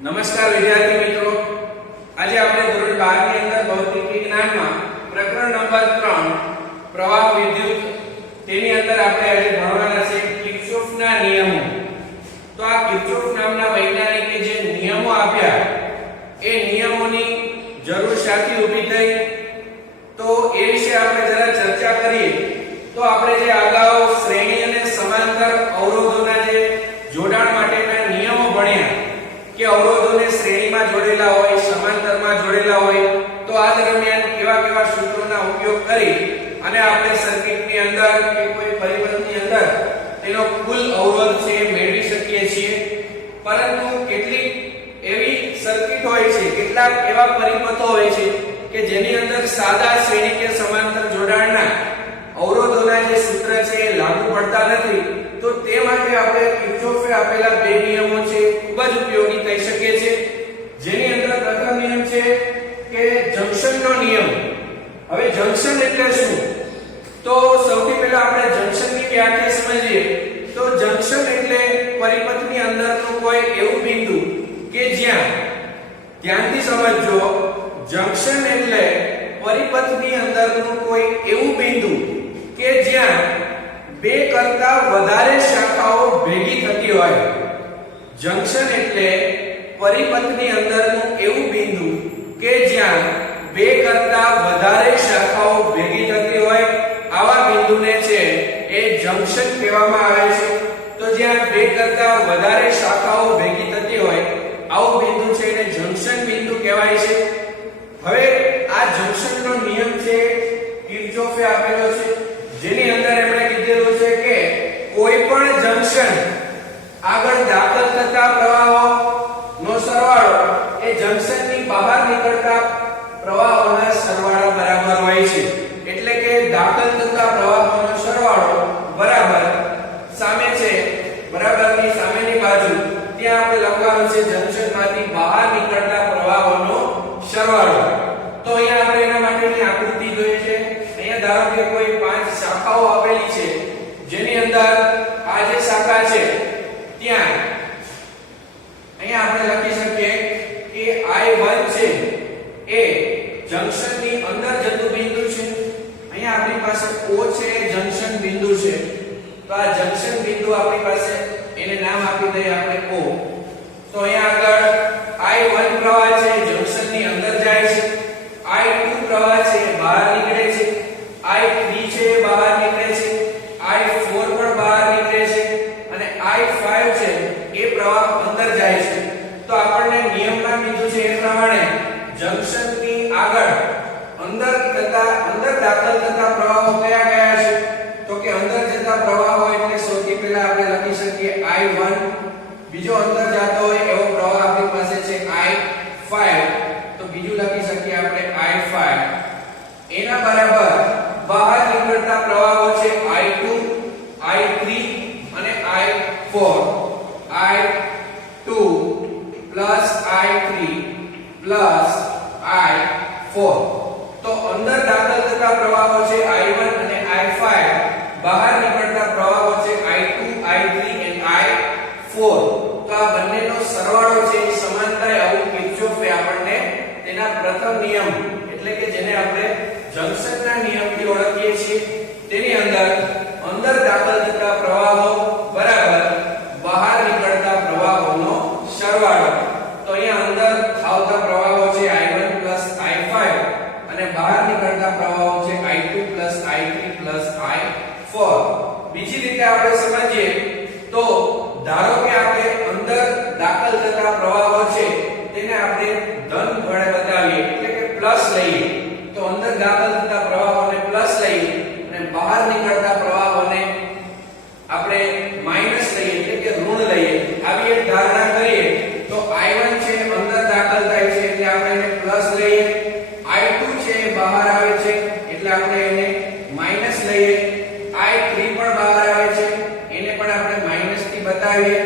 નમસ્કાર વિદ્યાર્થી મિત્રો, આજે આપણે ધોરણ 12 ની અંદર ભૌતિક વિજ્ઞાનમાં પ્રકરણ નંબર 3 પ્રવાહ વિદ્યુત તેની અંદર આપણે આજે ભણવાના છે કિર્ચોફના નિયમો। તો આ કિર્ચોફ નામના વૈજ્ઞાનિકે જે નિયમો આપ્યા એ નિયમોની જરૂર શાથી ઊભી થઈ તો એ વિશે આપણે જરા ચર્ચા કરીએ। તો આપણે જે અગાઉ શ્રેણી અને સમાંતર અવરોધોના જે જોડાણ માટેના નિયમો ભણ્યા કે અવરોધોને શ્રેણીમાં જોડેલા હોય, સમાંતરમાં જોડેલા હોય તો આ દરમિયાન કેવા કેવા સૂત્રોના ઉપયોગ કરી અને આપણે સર્કિટની અંદર કે કોઈ પરિબળની અંદર તેનો કુલ અવરોધ છે મેળવી શકીએ છીએ। પરંતુ કેટલીક એવી સર્કિટ હોય છે, કેટલાક એવા પરિપથો હોય છે કે જેની અંદર સાદા શ્રેણી કે સમાંતર જોડાણના અવરોધોના જે સૂત્ર છે એ લાગુ પડતા નથી। તો તે માટે આપણે કિર્ચોફે આપેલા બે નિયમો છે ખૂબ જ ઉપયોગી થઈ શકે છે, જેની અંદર પ્રથમ નિયમ છે કે જંક્શનનો નિયમ। હવે જંક્શન એટલે શું? તો સૌથી પહેલા આપણે જંક્શનની વ્યાખ્યા સમજીએ। તો જંક્શન એટલે પરિપથની અંદરનું કોઈ એવું બિંદુ કે જ્યાં, ધ્યાનથી સમજજો, જંક્શન એટલે પરિપથની અંદરનું કોઈ એવું બિંદુ કે જ્યાં બે કરતા વધારે શાખાઓ ભેગી થતી હોય। જંક્શન એટલે પરિપથની અંદરનું એવું બિંદુ કે જ્યાં બે કરતા વધારે શાખાઓ ભેગી થતી હોય, આવા બિંદુને છે એ જંક્શન કહેવામાં આવે છે। તો જ્યાં બે કરતા વધારે શાખાઓ ભેગી થતી હોય આવું બિંદુ છે એને જંક્શન બિંદુ કહેવાય છે। હવે આ જંક્શનનો નિયમ છે કિર્ચોફે આપેલો છે, જેની અંદર એમણે કીધેલું છે કે કોઈ પણ જંક્શન આગળ દાખલ થતા પ્રવાહોનો સરવાળો એ જંક્શનની બહાર નીકળતા પ્રવાહોના સરવાળા બરાબર હોય છે। એટલે કે દાખલ થતા પ્રવાહોનો સરવાળો બરાબર સામે છે, બરાબરની સામેની બાજુ ત્યાં આપણે લખવાનું છે જંક્શનમાંથી બહાર નીકળતા પ્રવાહોનો સરવાળો। તો અહીંયા આપણે એના માટેની આકૃતિ જોઈએ છે। અહીંયા ધારો કે કોઈ 5 શાખાઓ આપેલી છે, જેની અંદર આ જે શાખા છે ત્યાં અહીંયા આપણે લખી શકીએ કે I1 છે એ જંક્શનની અંદર જતું બિંદુ છે। અહીંયા આપણી પાસે O છે, જંક્શન બિંદુ છે। તો આ જંક્શન બિંદુ આપણી પાસે એને નામ આપી દઈએ આપણે O। તો અહીંયા આગળ I1 પ્રવાહ છે જંક્શનની અંદર જાય છે, I2 પ્રવાહ છે બહાર નીકળે છે, I3 છે બહાર નીકળે છે, I4 પણ બહાર નીકળે છે અને I5 છે એ પ્રવાહ અંદર જાય છે। તો આપણને નિયમમાં કીધું છે એ પ્રમાણે જંક્શનની આગળ અંદર દાખલ થતા પ્રવાહો કયા કયા છે? તો કે અંદર જતા પ્રવાહો એટલે સૌથી પહેલા આપણે લખી શકીએ I1, બીજો અંદર જતો હોય એવો પ્રવાહ આપણી પાસે છે I5, તો બીજું લખી શકીએ આપણે I5। એના બરાબર બહાર નીકળતા પ્રવાહો છે I2, I3 અને I4। I2 I3 I4। તો અંદર દાખલ થતા પ્રવાહો છે I1 અને I5, બહાર નીકળતા પ્રવાહો છે I2, I3 અને I4। તો આ બંનેનો સરવાળો છે એ સમાન થાય આવું કિર્ચોફે આપણને તેના પ્રથમ નિયમ એટલે કે જેને આપણે જંક્શનના નિયમથી ઓળખીએ છીએ તેની અંદર દાખલ થતા પ્રવાહો બરાબર બહાર નીકળતા પ્રવાહોનો સરવાળો। તો અહીંયા અંદર આવતા પ્રવાહો છે I1 I5 અને બહાર નીકળતા પ્રવાહો છે I2 I3 I4। બીજી રીતે આપણે સમજીએ તો ધારો કે આપણે અંદર દાખલ થતા પ્રવાહો છે તેને આપણે ધન વડે બતાવીએ એટલે કે પ્લસ લઈએ। તો અંદર દાખલ થતા પ્રવાહોને પ્લસ લઈએ અને બહાર નીકળતા પ્રવાહોને આપણે માઈનસ લઈએ એટલે કે ઋણ લઈએ। આવી એક ધારણા કરીએ તો I1 છે અંદર દાખલ થાય છે એટલે આપણે એને પ્લસ લઈએ, I2 છે બહાર આવે છે એટલે આપણે એને માઈનસ લઈએ, I3 પણ બહાર આવે છે એને પણ આપણે માઈનસ થી બતાવીએ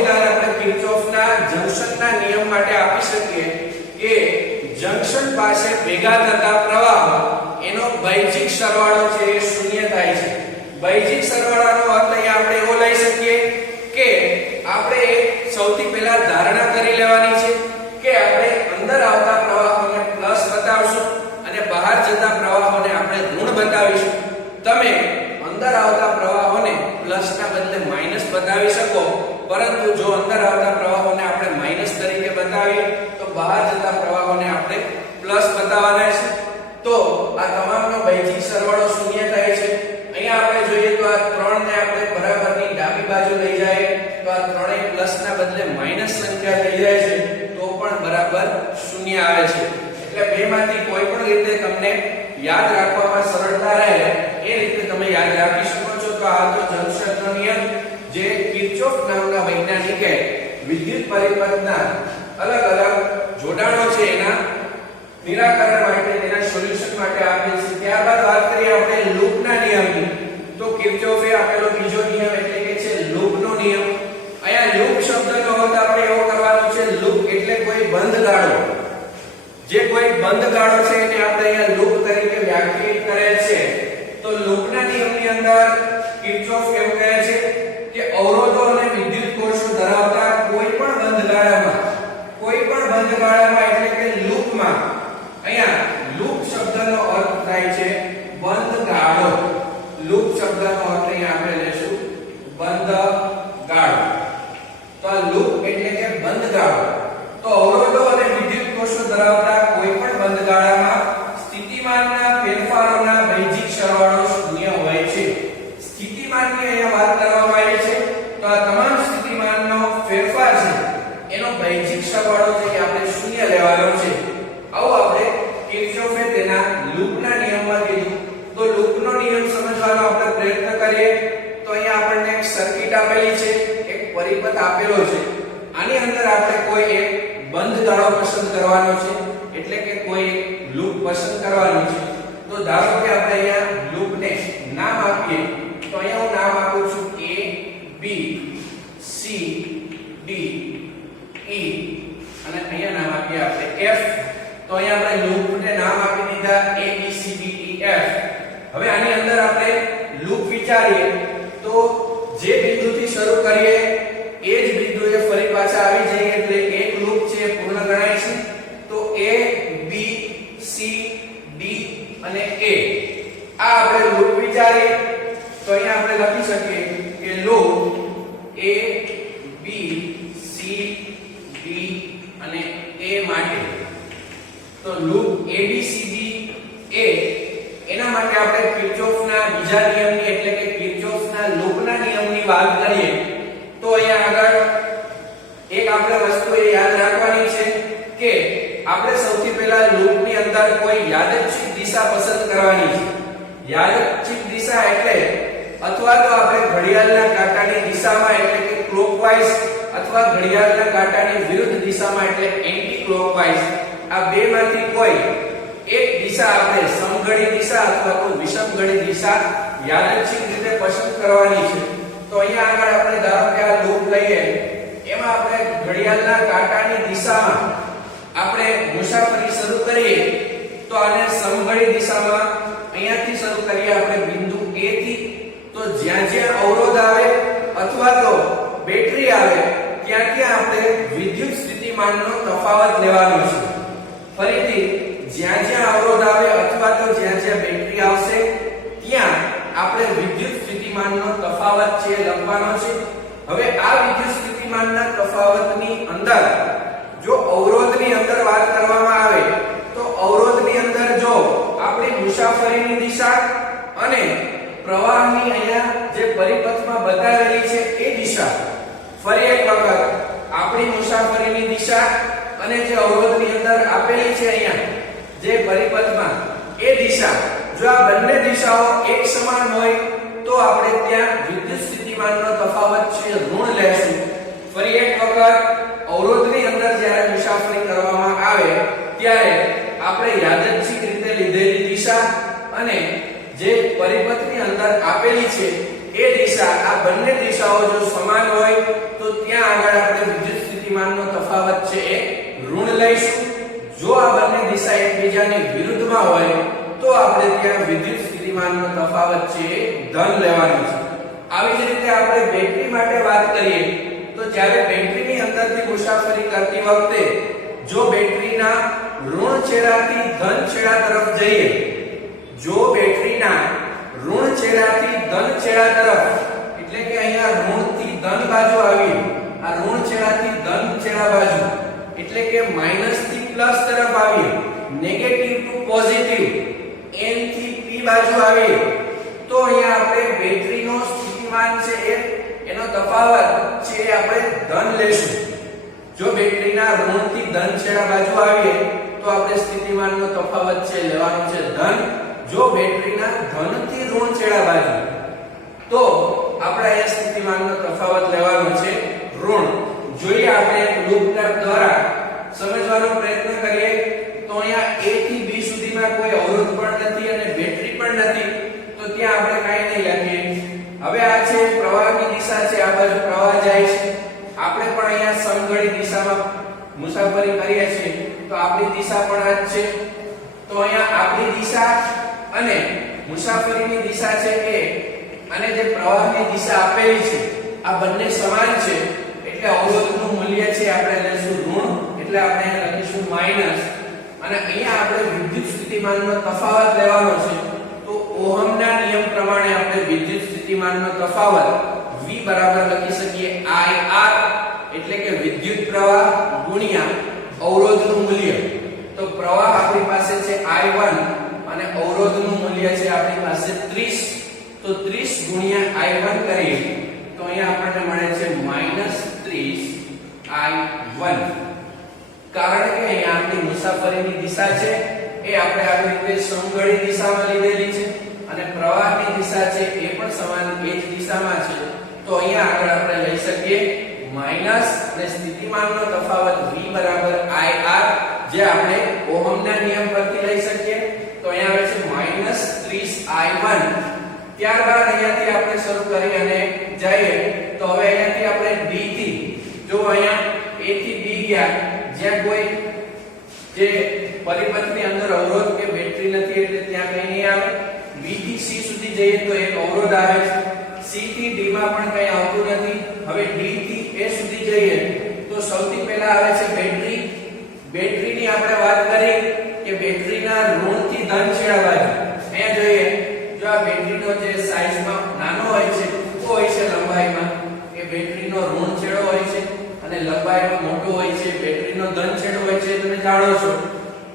વિધાન આપણે કિર્ચોફના જંક્શનના નિયમ માટે આપી શકીએ કે જંક્શન પાસે ભેગા થતા પ્રવાહો એનો બૈજિક સરવાળો છે એ શૂન્ય થાય છે. બૈજિક સરવાળાનો અર્થ અહીંયા આપણે એવો લઈ શકીએ કે આપણે સૌથી પહેલા ધારણા કરી લેવાની છે કે આપણે અંદર આવતા પ્રવાહોને પ્લસ બતાવશું અને બહાર જતા પ્રવાહોને આપણે ઋણ બતાવીશું. તમે અંદર આવતા પ્રવાહોને પ્લસના બદલે માઈનસ બતાવી શકો, પરંતુ જો અંદર આવતા પ્રવાહોને આપણે માઈનસ તરીકે બતાવીએ તો બહાર જતા પ્રવાહોને આપણે પ્લસ બતાવવાના છે. તો આ તમામનો બૈજિક સરવાળો શૂન્ય થાય છે. અહીંયા આપણે જોઈએ તો આ 3 ને આપણે બરાબરની ડાબી બાજુ લઈ જાય તો આ 3 એ પ્લસના બદલે માઈનસ સંખ્યા થઈ જાય છે, તો પણ બરાબર શૂન્ય આવે છે. એટલે બેમાંથી કોઈ પણ રીતે તમને યાદ રાખવામાં સરળતા રહે એ રીતે તમે યાદ રાખી શકો છો. તો આ તો જંક્શનનો નિયમ જે કિર્ચોફ નામના વૈજ્ઞાનિકે વિદ્યુત પરિપથના અલગ અલગ જોડાણો છે એના નિરાકરણ માટે, તેના સોલ્યુશન માટે આપેલ છે. ત્યારબાદ વાત કરીએ આપણે લૂપના નિયમની. તો કિર્ચોફે આપેલો બીજો નિયમ એટલે કે છે લૂપનો નિયમ. અહીંયા લૂપ શબ્દનો અર્થ આપણે એવો કરવાનો છે, લૂપ એટલે કોઈ બંધ ગાળો. જે કોઈ બંધ ગાળો છે એને આપણે અહીંયા લૂપ તરીકે વ્યાખ્યાયિત કરેલ છે. તો લૂપના નિયમની અંદર કિર્ચોફ કેમ કહે છે કે અવરોધો અને વિદ્યુત કોષો ધરાવતા કોઈ પણ બંધ ગાળામાં એટલે કે લૂપમાં, અહીંયા લૂપ શબ્દનો અર્થ થાય છે બંધ ગાળો. લૂપ શબ્દનો અર્થ અહીંયા આપણે લેશું બંધ ગાળો. તો આ લૂપ એટલે કે બંધ ગાળો. તો અવરોધો અને વિદ્યુત કોષો ધરાવતા કોઈ પણ બંધ ગાળામાં સ્થિતિમાનના ફેરફારોના બૈજિક સરવાળો શૂન્ય હોય છે. સ્થિતિમાનની અહીંયા વાત કરવામાં આવી છે. તો આ તમામ સ્થિતિમાનનો ફેરફાર છે એનો બૈજિક સરવાળો છે એ આપણે શૂન્ય લેવાનો છે. આવો આપણે કિર્ચોફે તેના લૂપના નિયમમાં કીધું. તો લૂપનો નિયમ સમજવાનો આપણે પ્રયત્ન કરીએ. તો અહીંયા આપણને એક સર્કિટ આપેલી છે, એક પરિપથ આપેલો છે. આની અંદર આપણે કોઈ એક બંધ ગાળો પસંદ કરવાનો છે, એટલે કે કોઈ એક લૂપ પસંદ કરવાનું છે. તો ધારો કે આપણે અહીંયા લૂપને નામ આપીએ. તો અહીંયા હું નામ આપું છું A B C D E અને અહીંયા નામ આપીએ આપણે F. તો અહીંયા આપણે લૂપને નામ આપી દીધા A B C D E F. હવે આની અંદર આપણે લૂપ વિચારીએ તો જે બિંદુથી શરૂ કરીએ એ જ બિંદુએ ફરી પાછા આવી જઈએ એટલે એક લૂપ છે પૂર્ણ ગણાય છે. તો A B C D અને A આ આપણે લૂપ વિચારીએ તો અહીંયા આપણે લખી શકીએ કે loop A B C D અને A માટે. તો લૂપ ABCD A એના માટે આપણે કિર્ચોફના બીજા નિયમની એટલે કે કિર્ચોફના લૂપના નિયમની વાત કરીએ. તો અહીંયા આગળ એક આપણે વસ્તુ એ યાદ રાખવાની છે કે આપણે સૌથી પહેલા લૂપની અંદર કોઈ યાદચ્છિક દિશા પસંદ કરવાની છે. યાદચ્છિક દિશા એટલે અથવા તો આપણે ઘડિયાળના કાંટાની દિશામાં એટલે કે ક્લોકવાઇઝ અથવા ઘડિયાળના કાંટાની વિરુદ્ધ દિશામાં એટલે એન્ટી ક્લોકવાઇઝ આ બેમાંથી કોઈ એક દિશા આપણે સમઘડી દિશા અથવા તો વિષમઘડી દિશા યાદચ્છિક રીતે પસંદ કરવાની છે. તો અહીંયા આગળ આપણે ધારો કે આ લૂપ લઈએ એમાં આપણે ઘડિયાળના કાંટાની દિશામાં આપણે મુસાફરી શરૂ કરીએ. તો આને સમઘડી દિશામાં અહીંયાથી શરૂ કરીએ આપણે બિંદુ A થી. તો જ્યાં જ્યાં અવરોધ આવે અથવા તો બેટરી આવે ત્યાં ત્યાં આપણે વિદ્યુત સ્થિતિમાનનો તફાવત લેવાનો છે. ફરીથી જ્યાં જ્યાં અવરોધ આવે અથવા તો જ્યાં જ્યાં બેટરી આવશે ત્યાં આપણે વિદ્યુત સ્થિતિમાનનો તફાવત છે લખવાનો છે. હવે આ વિદ્યુત સ્થિતિમાનના તફાવતની અંદર જો અવરોધની અંદર વાત કરવામાં આવે તો અવરોધની અંદર જો આપણી મુસાફરીની દિશા અને પ્રવાહની અહીંયા જે પરિપથમાં બતાવેલી છે એ દિશા, ફરી એક વખત આપણી મુસાફરીની દિશા અને જે અવરોધની અંદર આપેલી છે અહીંયા જે પરિપથમાં એ દિશા, જો આ બંને દિશાઓ એક સમાન હોય તો આપણે ત્યાં વિદ્યુત સ્થિતિમાનનો તફાવત છે ઋણ લેશું. ફરી એક વખત અવરોધની અંદર જ્યારે મુસાફરી કરવામાં આવે ત્યારે આપણે યાદચ્છિક રીતે લીધેલી દિશા અને જે પરિપથની અંદર આપેલી છે એ દિશા, આ બંને દિશાઓ જો સમાન હોય તો ત્યાં આગળ આપણે વિદ્યુત સ્થિતિમાનનો તફાવત છે એ ઋણ લઈશું. જો આ બંને દિશા એકબીજાની વિરુદ્ધમાં હોય તો આપણે ત્યાં વિદ્યુત સ્થિતિમાનનો તફાવત છે એ ધન લેવાનો છે. આવી જ રીતે આપણે બેટરી માટે વાત કરીએ તો જ્યારે બેટરીની અંદરથી મુસાફરી કરતી વખતે જો બેટરીના ઋણ છેડાથી ધન છેડા તરફ જઈએ, જો બેટરીના ઋણ છેડાથી ધન છેડા તરફ, એટલે કે અહીંયા ઋણથી ધન બાજુ આવી, આ ઋણ છેડાથી ધન છેડા બાજુ, એટલે કે માઈનસ થી પ્લસ તરફ આવી, નેગેટિવ ટુ પોઝિટિવ, n થી p બાજુ આવી, તો અહીંયા આપણે બેટરીનો સ્થિતિમાન છે એનો તફાવત છે એ આપણે ધન લેશું. જો બેટરીના ઋણથી ધન છેડા બાજુ આવીએ તો આપણે સ્થિતિમાનનો તફાવત છે લેવાનો છે ધન. જો બેટરીના ધનથી ઋણ છેડા બાજુ તો આપણે અહીંયા સ્થિતિમાનનો તફાવત લેવાનો છે ઋણ. જોઈએ આપણે લૂપ દ્વારા સમજવાનો પ્રયત્ન કરીએ તો અહીંયા a થી b સુધીમાં કોઈ અવરોધ પણ નથી અને બેટરી પણ નથી, તો ત્યાં આપણે કાંઈ નહીં લખીએ. હવે આ છે પ્રવાહની દિશા છે, આ બાજુ પ્રવાહ જાય છે, આપણે પણ અહીંયા સમઘડી દિશામાં મુસાફરી કરીએ છીએ તો આપણી દિશા પણ આ જ છે. તો અહીંયા આપણી દિશા અને મુસાફરીની દિશા છે એ અને જે પ્રવાહની દિશા આપેલી છે આ બંને સમાન છે, એટલે અવરોધનું મૂલ્ય છે આપણે લેશું ઋણ, એટલે આપણે અહીંયા લખીશું માઈનસ. અને અહીંયા આપણે વિદ્યુત સ્થિતિમાનનો તફાવત લેવાનો છે તો ઓહમના નિયમ પ્રમાણે આપણે વિદ્યુત સ્થિતિમાનનો તફાવત V બરાબર લખી શકીએ IR, એટલે કે વિદ્યુત પ્રવાહ ગુણ્યા અવરોધનું મૂલ્ય. તો પ્રવાહ આપણી પાસે છે I1 અને અવરોધનું મૂલ્ય છે આપણી પાસે 30, તો 30 ગુણ્યા I1 કરીએ તો અહીંયા આપણને મળે છે -30 I1. કારણ કે અહીંયા આપણી મુસાફરીની દિશા છે એ આપણે આવી રીતે સમઘડી દિશામાં લીધેલી છે અને પ્રવાહની દિશા છે એ પણ સમાન એ જ દિશામાં છે, તો અહીંયા આગળ આપણે લઈ શકીએ માઈનસ અને સ્થિતિમાનનો તફાવત V બરાબર IR, જે આપણે ઓહમના નિયમ પરથી લઈ શકીએ. તો અહીંયા આવે છે -30 I1. ત્યારબાદ અહીંયાથી આપણે શરૂ કરી અને જઈએ તો હવે અહીંયાથી આપણે D થી, જો અહીંયા A થી D ગયા જ્યાં કોઈ જે પરિપથની અંદર અવરોધ કે બેટરી નથી એટલે ત્યાં કંઈ નહીં આવે. B થી C સુધી જઈએ તો એક અવરોધ આવે છે, C થી D માં પણ કંઈ આવતું નથી. હવે D થી A સુધી જઈએ તો સૌથી પહેલા આવે છે બેટરી. બેટરીની આપણે વાત કરી કે બેટરીના ઋણથી ધન છેડા બાજુ અહીંયા જોઈએ, જો આ બેટરીનો જે સાઈઝમાં નાનો હોય છે, ટૂંકો હોય છે લંબાઈમાં, એ બેટરીનો ઋણ છેડો હોય છે અને લંબાઈમાં મોટો હોય છે, બેટરીનો ધન છેડો હોય છે, તમે જાણો છો.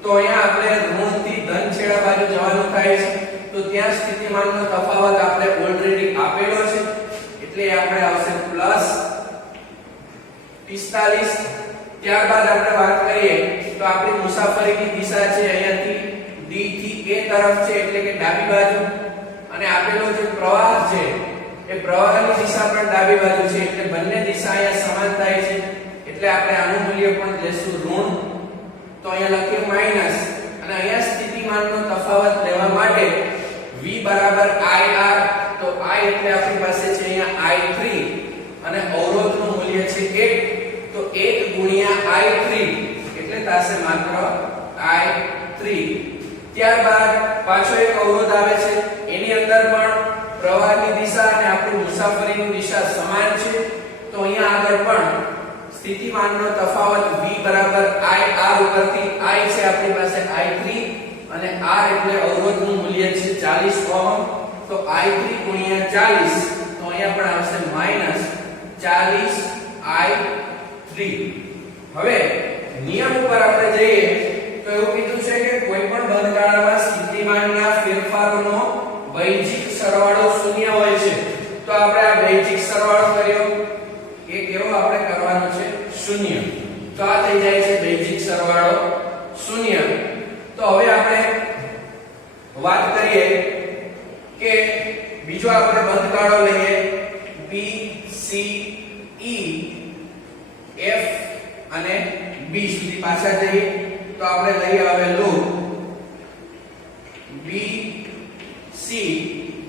તો અહીંયા આપણે ઋણથી ધન છેડા બાજુ જવાનું થાય છે તો ત્યાં સ્થિતિમાનનો તફાવત આપણે ઓલરેડી આપેલો છે, એટલે આપણે આવશે +45. ત્યારબાદ આપણે વાત કરીએ તો આપણી મુસાફરીની દિશા છે અહીંયાથી D થી A તરફ છે, એટલે કે ડાબી બાજુ, અને આપેલો જે પ્રવાહ છે એ પ્રવાહની દિશા પણ ડાબી બાજુ છે, એટલે બંને દિશા અહીંયા સમાન થાય છે, એટલે આપણે આનું મૂલ્ય પણ લેશું ઋણ. તો અહીંયા લખીએ માઈનસ અને અહીંયા સ્થિતિમાનનો તફાવત લેવા માટે V બરાબર IR, તો I એટલે આપણી પાસે છે અહીંયા I3 અને અવરોધનું મૂલ્ય છે 1, તો 1 ગુણ્યા I3 એટલે થશે માત્ર I3. ત્યારબાદ પાછો એક અવરોધ આવે છે, એની અંદર પણ પ્રવાહની દિશા અને આપણી મુસાફરીની દિશા સમાન છે, તો અહીંયા આગળ પણ સ્થિતિમાનનો તફાવત V બરાબર IR ઉપરથી I છે આપણી પાસે I3 અને R એટલે અવરોધનું મૂલ્ય છે 40 ઓહમ, તો I3 ગુણ્યા 40 તો અહીંયા પણ આવશે -40 I3. હવે નિયમ ઉપર આપણે જઈએ તો એવું કીધું છે કે કોઈ પણ બંધગાળામાં સ્થિતિમાનના ફેરફારોનો વૈજિક સરવાળો શૂન્ય હોય છે. તો આપણે આ વૈજિક સરવાળો કર્યો એ કેવો આપણે કરવાનો છે શૂન્ય. તો આ થઈ જાય છે વૈજિક સરવાળો શૂન્ય. તો હવે આપણે વાત કરીએ કે બીજો આપણે બંધગાળો લઈએ B C E F અને B સુધી પાછા જઈએ તો આપણે લઈએ હવે લૂપ B C,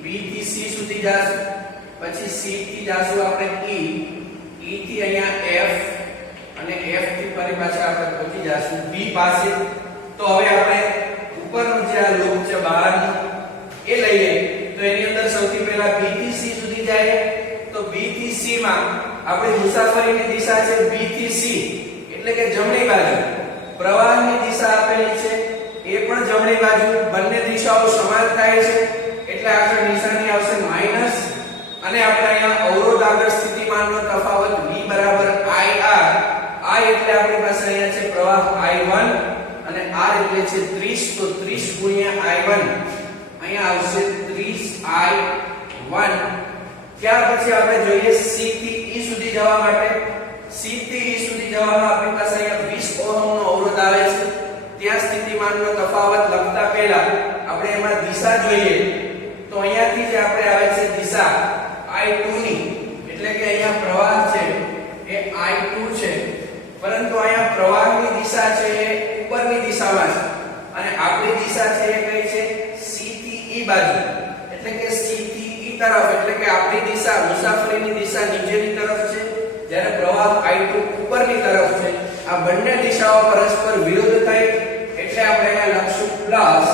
B થી C સુધી જાશું, પછી C થી જાશું આપણે E, E થી અહીંયા પાસે. તો હવે આપણે ઉપરનું જે આ લૂપ છે બહારનું એ લઈએ તો એની અંદર સૌથી પહેલા B થી C સુધી જાય. તો B થી C માં આપણી મુસાફરીની દિશા છે B થી C એટલે કે જમણી બાજુ. પ્રવાહની દિશા આપેલી છે એ પણ જમણી બાજુ. બંને દિશાઓ સમાન થાય છે એટલે આગળ નિશાની આવશે માઈનસ અને આપણે અહીંયા અવરોધ આગળ સ્થિતિમાનનો તફાવત V બરાબર IR. I એટલે આપણી પાસે અહીંયા છે પ્રવાહ I1 અને R એટલે છે 30. તો 30 ગુણ્યા I1 અહીંયા આવશે 30I1. ત્યાર પછી આપણે જોઈએ C થી E સુધી જવા માટે. C થી E સુધી જવામાં આપણી પાસે અહીંયા 20 ઓહમનો અવરોધ આવે છે. ત્યાં સ્થિતિમાનનો તફાવત લખતા પહેલા આપણે એમાં દિશા જોઈએ. તો અહીંયાથી જે આપણે આવે છે દિશા I2 ની એટલે કે અહીંયા પ્રવાહ છે એ I2 છે, પરંતુ અહીંયા પ્રવાહની દિશા છે એ ઉપરની દિશામાં છે અને આપણી દિશા છે એ કઈ છે C થી E બાજુ એટલે કે C થી E તરફ. એટલે કે આપણી દિશા મુસાફરીની દિશા નીચેની તરફ છે જ્યારે પ્રવાહ I2 ઉપરની તરફ છે. આ બંને દિશાઓ પરસ્પર વિરુદ્ધ થાય એટલે આપણે અહીંયા લખશું પ્લસ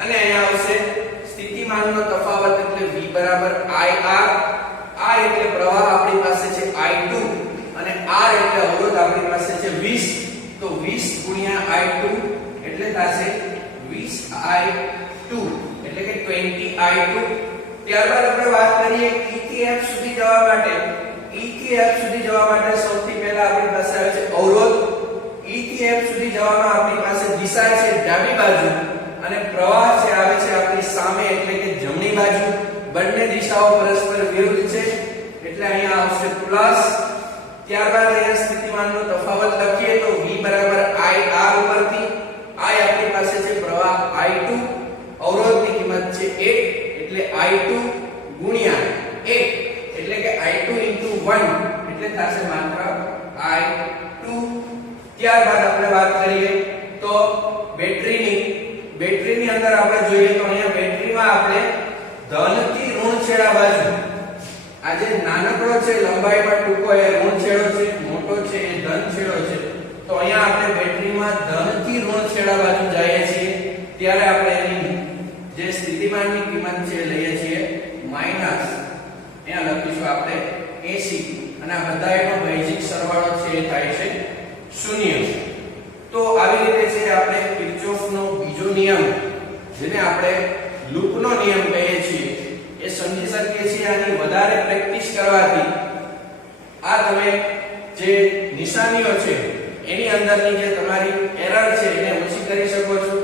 અને અહીંયા આવશે સ્થિતિમાનનો તફાવત એટલે V બરાબર IR. I એટલે પ્રવાહ આપણી પાસે છે I2 અને R એટલે અવરોધ આપણી પાસે છે 20. તો 20 ગુણ્યા I2 એટલે થશે 20I2 એટલે કે 20I2. ત્યારબાદ આપણે વાત કરીએ E થી F સુધી જવા માટે. E થી F સુધી જવા માટે સૌથી પહેલા આપણી પાસે આવે છે અવરોધ. E થી F સુધી જવામાં આપણી પાસે દિશા છે ડાબી બાજુ અને પ્રવાહ છે આવે છે આપણી સામે એટલે કે જમણી બાજુ. બંને દિશાઓ પરસ્પર વિરુદ્ધ છે એટલે અહીંયા આવશે પ્લસ. ત્યારબાદ અહીંયા સ્થિતિમાનનો તફાવત લખીએ તો V બરાબર IR ઉપરથી I આપણી પાસે છે પ્રવાહ I2, અવરોધની કિંમત છે 1 એટલે I2 ગુણ્યા 1 એટલે કે I2 * 1 એટલે થશે માત્ર I2. ત્યારબાદ આપણે વાત કરીએ તો બેટરીની અંદર આપણે જોઈએ તો અહીંયા બેટરીમાં આપણે ધન થી ઋણ છેડા બાજુ આ જે નાનકડો છે લંબાઈમાં ટૂંકો એ ઋણ છેડો છે, મોટો છે એ ધન છેડો છે. તો અહીંયા આપણે બેટરીમાં ધન થી ઋણ છેડા બાજુ જઈએ છીએ ત્યારે આપણે એની જે સ્થિતિમાનની કિંમત છે લઈએ છીએ માઈનસ. અહીંયા લખીશું આપણે 80 અને આ બધાનો બેઝિક સરવાળો છે એ થાય છે 0. તો આવી રીતે છે આપણે કિર્ચોફનો બીજો નિયમ જેને આપણે લૂપનો નિયમ કહીએ છીએ એ સમજી શકીએ છીએ. આની વધારે પ્રેક્ટિસ કરવાથી આ તમે જે નિશાનીઓ છે એની અંદરની જે તમારી એરર છે એને ઓછી કરી શકો છો.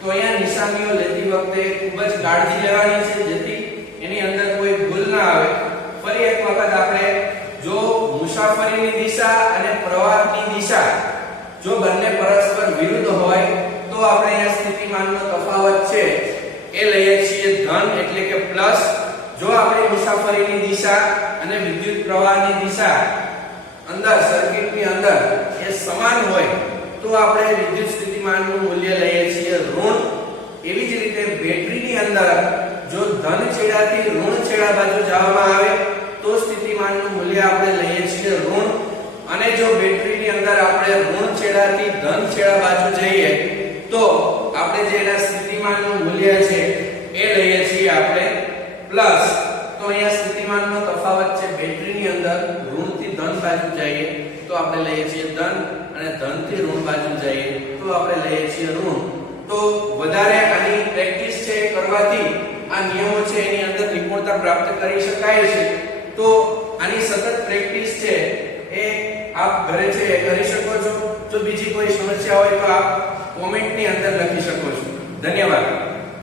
તો અહીંયા નિશાનીઓ લેતી વખતે ખૂબ જ કાળજી લેવાની છે જેથી એની અંદર કોઈ ભૂલ ના આવે. ફરી એક વખત આપણે જો મુસાફરીની દિશા અને પ્રવાહની દિશા જો બંને પરસ્પર વિરુદ્ધ હોય તો આપણે અહીંયા સ્થિતિમાનનો તફાવત છે એ લઈએ છીએ ધન એટલે કે પ્લસ. જો આપણી મુસાફરીની દિશા અને વિદ્યુત પ્રવાહની દિશા અંદર સર્કિટની અંદર એ સમાન હોય તો આપણે વિદ્યુત સ્થિતિમાનનું મૂલ્ય લઈએ છીએ ઋણ. એવી જ રીતે બેટરીની અંદર જો ધન છેડાથી ઋણ છેડા બાજુ જવામાં આવે તો સ્થિતિમાનનું મૂલ્ય આપણે લઈએ છીએ ઋણ. અને જો બેટરીની અંદર આપણે ઋણ છેડાથી ધન છેડા બાજુ જઈએ તો આપણે જે એના સ્થિતિમાનનું મૂલ્ય છે એ લઈએ છીએ આપણે પ્લસ. તો અહીંયા સ્થિતિમાનનો તફાવત છે બેટરીની અંદર ઋણથી ધન બાજુ જઈએ તો આપણે લઈએ છીએ ધન અને ધનથી ઋણ બાજુ જઈએ તો આપણે લઈએ છીએ ઋણ. તો વધારે આની પ્રેક્ટિસ છે કરવાથી આ નિયમો છે એની અંદર નિપુણતા પ્રાપ્ત કરી શકાય છે. તો આની સતત પ્રેક્ટિસ છે એ આપ ઘરે છે એ કરી શકો છો. જો બીજી કોઈ સમસ્યા હોય તો આપ કોમેન્ટની અંદર લખી શકો છો. ધન્યવાદ.